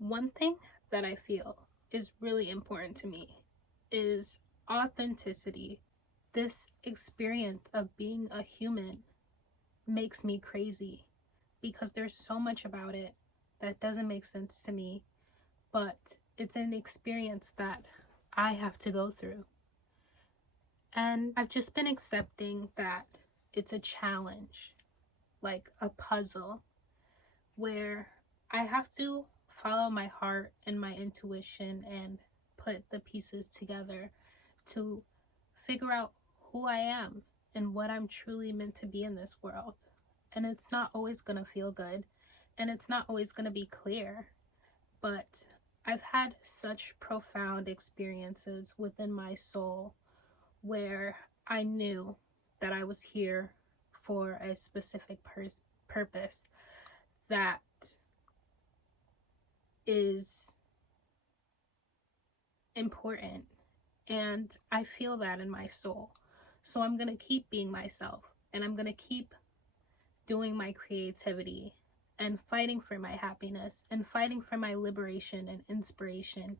One thing that I feel is really important to me is authenticity. This experience of being a human makes me crazy because there's so much about it that doesn't make sense to me, but it's an experience that I have to go through. And I've just been accepting that it's a challenge, like a puzzle, where I have to follow my heart and my intuition and put the pieces together to figure out who I am and what I'm truly meant to be in this world. And it's not always going to feel good, and it's not always going to be clear, but I've had such profound experiences within my soul where I knew that I was here for a specific purpose that is important, and I feel that in my soul. So I'm gonna keep being myself, and I'm gonna keep doing my creativity and fighting for my happiness and fighting for my liberation and inspiration,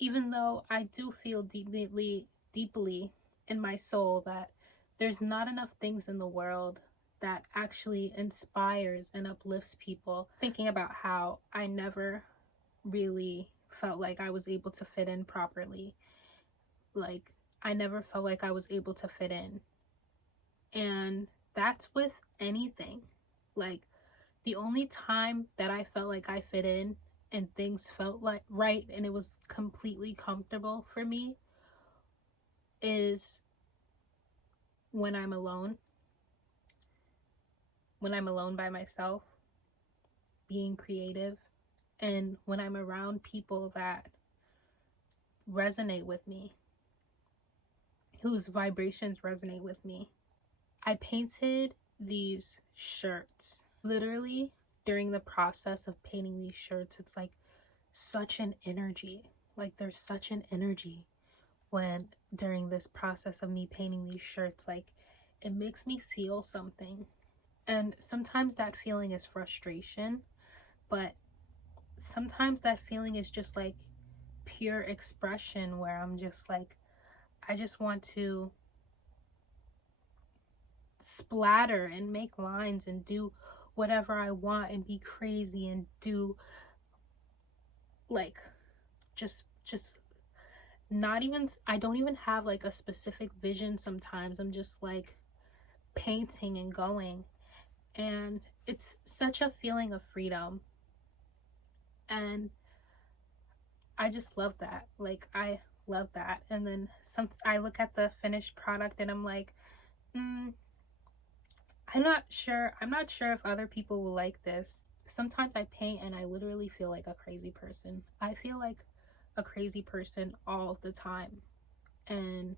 even though I do feel deeply in my soul that there's not enough things in the world that actually inspires and uplifts people. Thinking about how I never really felt like I was able to fit in properly. Like, I never felt like I was able to fit in. And that's with anything. Like, the only time that I felt like I fit in and things felt like right and it was completely comfortable for me is when I'm alone. When I'm alone by myself, being creative, and when I'm around people that resonate with me, whose vibrations resonate with me. I painted these shirts. Literally, during the process of painting these shirts, it's like such an energy. Like, there's such an energy when during this process of me painting these shirts, like, it makes me feel something. And sometimes that feeling is frustration, but sometimes that feeling is just like pure expression where I'm just like, I just want to splatter and make lines and do whatever I want and be crazy and do like just not even, I don't even have like a specific vision. Sometimes I'm just like painting and going, and it's such a feeling of freedom, and I just love that. Like, I love that. And then I look at the finished product and I'm like, I'm not sure if other people will like this. Sometimes I paint and I literally feel like a crazy person. I feel like a crazy person all the time, and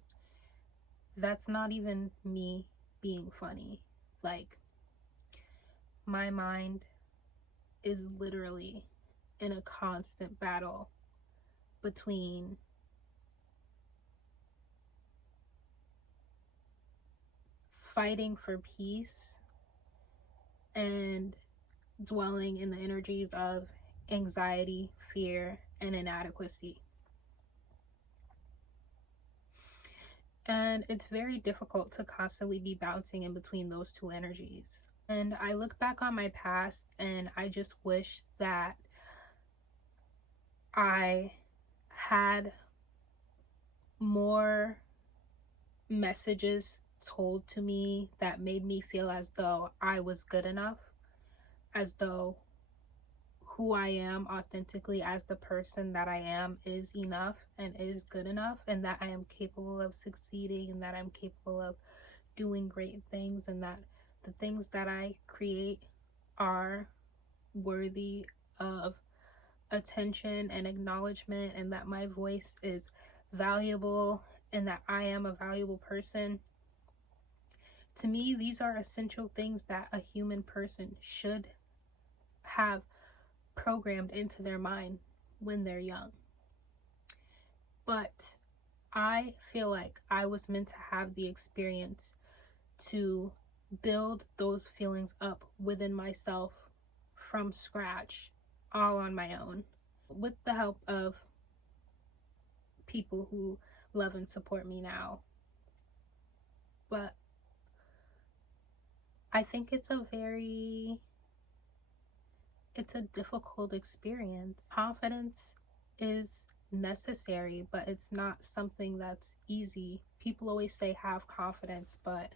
that's not even me being funny. Like, my mind is literally in a constant battle between fighting for peace and dwelling in the energies of anxiety, fear, and inadequacy. And it's very difficult to constantly be bouncing in between those two energies. And I look back on my past and I just wish that I had more messages told to me that made me feel as though I was good enough, as though who I am authentically as the person that I am is enough and is good enough, and that I am capable of succeeding, and that I'm capable of doing great things, and that the things that I create are worthy of attention and acknowledgement, and that my voice is valuable, and that I am a valuable person. To me, these are essential things that a human person should have programmed into their mind when they're young. But I feel like I was meant to have the experience to build those feelings up within myself from scratch, all on my own. with the help of people who love and support me now. But I think it's a difficult experience. Confidence is necessary, but it's not something that's easy. People always say have confidence, but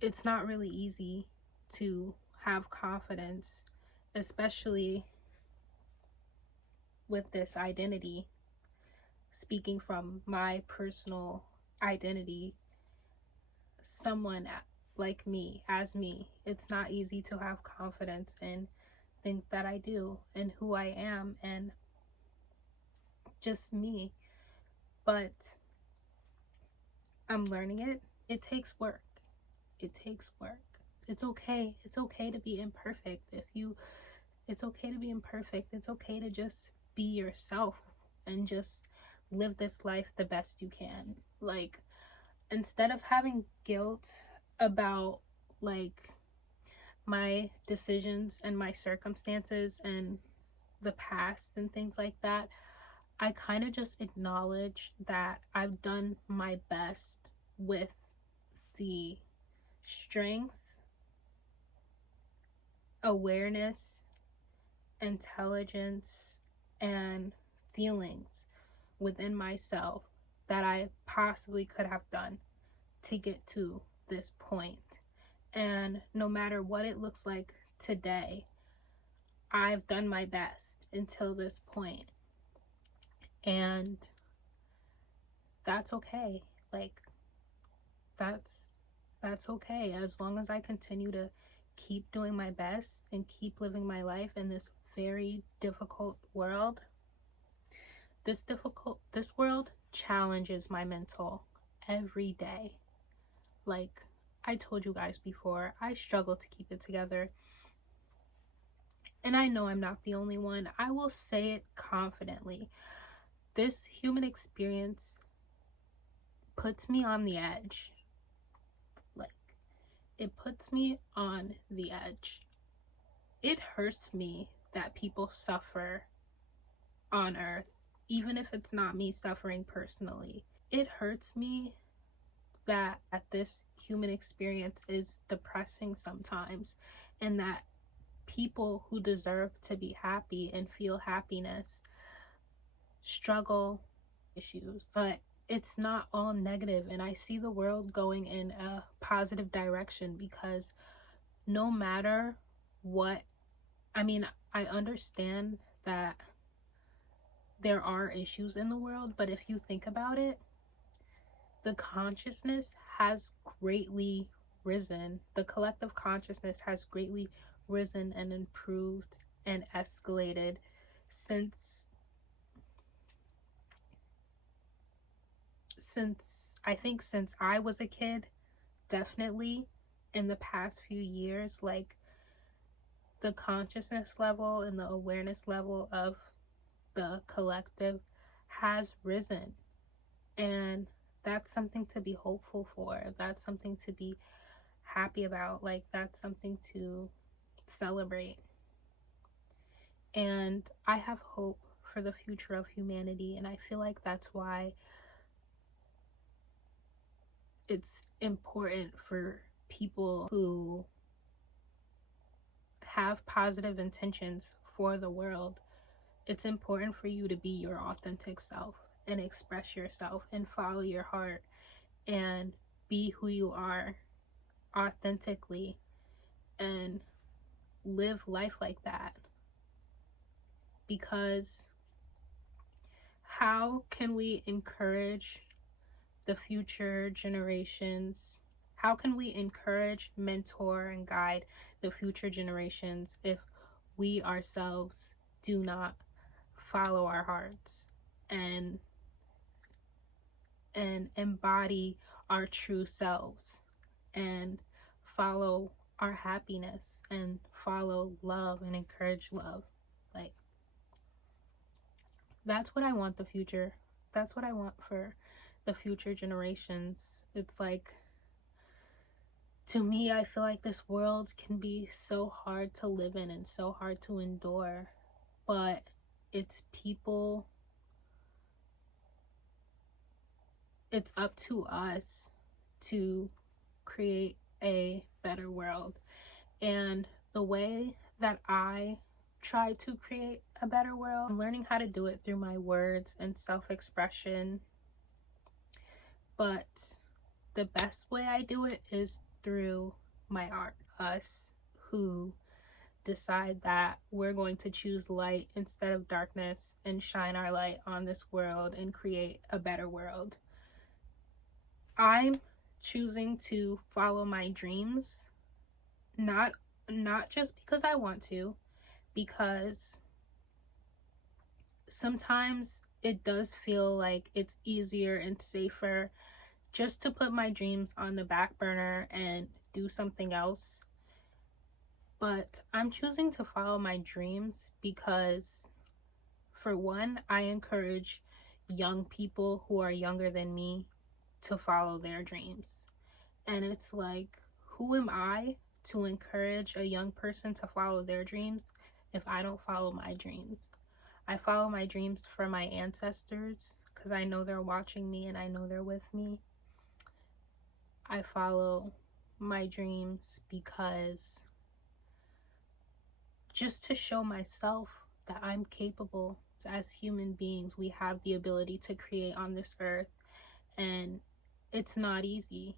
it's not really easy to have confidence, especially with this identity. Speaking from my personal identity, someone like me, as me, it's not easy to have confidence in things that I do and who I am and just me. But I'm learning it. It takes work. It takes work. It's okay. It's okay to be imperfect. It's okay to be imperfect. It's okay to just be yourself and just live this life the best you can. Like, instead of having guilt about like my decisions and my circumstances and the past and things like that, I kind of just acknowledge that I've done my best with the strength, awareness, intelligence, and feelings within myself that I possibly could have done to get to this point. And no matter what it looks like today, I've done my best until this point. And that's okay. Like, that's okay, as long as I continue to keep doing my best and keep living my life in this very difficult world. This world challenges my mental every day. Like I told you guys before, I struggle to keep it together. And I know I'm not the only one. I will say it confidently. This human experience puts me on the edge. Like, it puts me on the edge. It hurts me that people suffer on Earth, even if it's not me suffering personally. It hurts me that this human experience is depressing sometimes, and that people who deserve to be happy and feel happiness struggle issues. But it's not all negative, and I see the world going in a positive direction, because no matter what, I mean, I understand that there are issues in the world, but if you think about it, the consciousness has greatly risen. The collective consciousness has greatly risen and improved and escalated since I was a kid. Definitely in the past few years, like, the consciousness level and the awareness level of the collective has risen, and that's something to be hopeful for. That's something to be happy about. Like, that's something to celebrate. And I have hope for the future of humanity, and I feel like that's why it's important for people who have positive intentions for the world. It's important for you to be your authentic self and express yourself and follow your heart and be who you are authentically and live life like that. Because how can we encourage the future generations? How can we encourage, mentor, and guide the future generations if we ourselves do not follow our hearts and embody our true selves and follow our happiness and follow love and encourage love? Like, that's what I want the future. That's what I want for the future generations. It's like, to me, I feel like this world can be so hard to live in and so hard to endure, but it's people, it's up to us to create a better world. And the way that I try to create a better world, I'm learning how to do it through my words and self-expression. But the best way I do it is through my art. Us who decide that we're going to choose light instead of darkness and shine our light on this world and create a better world. I'm choosing to follow my dreams, not just because I want to, because sometimes it does feel like it's easier and safer just to put my dreams on the back burner and do something else. But I'm choosing to follow my dreams because, for one, I encourage young people who are younger than me to follow their dreams. And it's like, who am I to encourage a young person to follow their dreams if I don't follow my dreams? I follow my dreams for my ancestors because I know they're watching me and I know they're with me. I follow my dreams because just to show myself that I'm capable. As human beings, we have the ability to create on this earth, and it's not easy,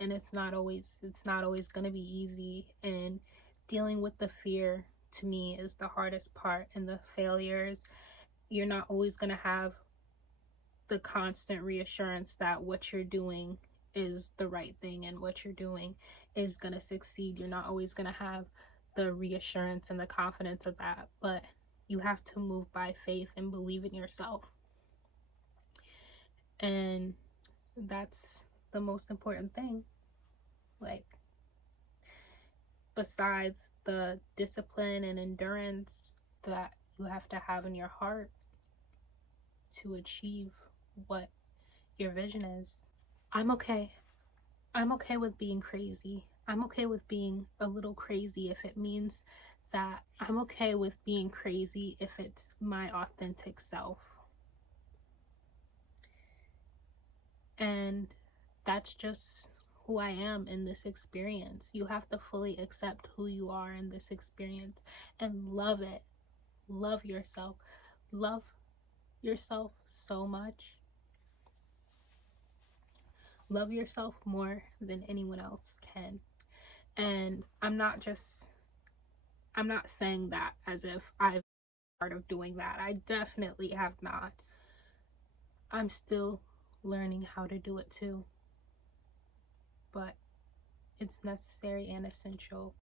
and it's not always going to be easy. And dealing with the fear, to me, is the hardest part. And the failures, you're not always going to have the constant reassurance that what you're doing is the right thing and what you're doing is going to succeed. You're not always going to have the reassurance and the confidence of that, but you have to move by faith and believe in yourself. And that's the most important thing. Like, besides the discipline and endurance that you have to have in your heart to achieve what your vision is. I'm okay with being crazy. I'm okay with being a little crazy if it means that I'm okay with being crazy if it's my authentic self. And that's just who I am in this experience. You have to fully accept who you are in this experience and love it. Love yourself. Love yourself so much. Love yourself more than anyone else can. And I'm not saying that as if I've been part of doing that. I definitely have not. I'm still learning how to do it too. But it's necessary and essential.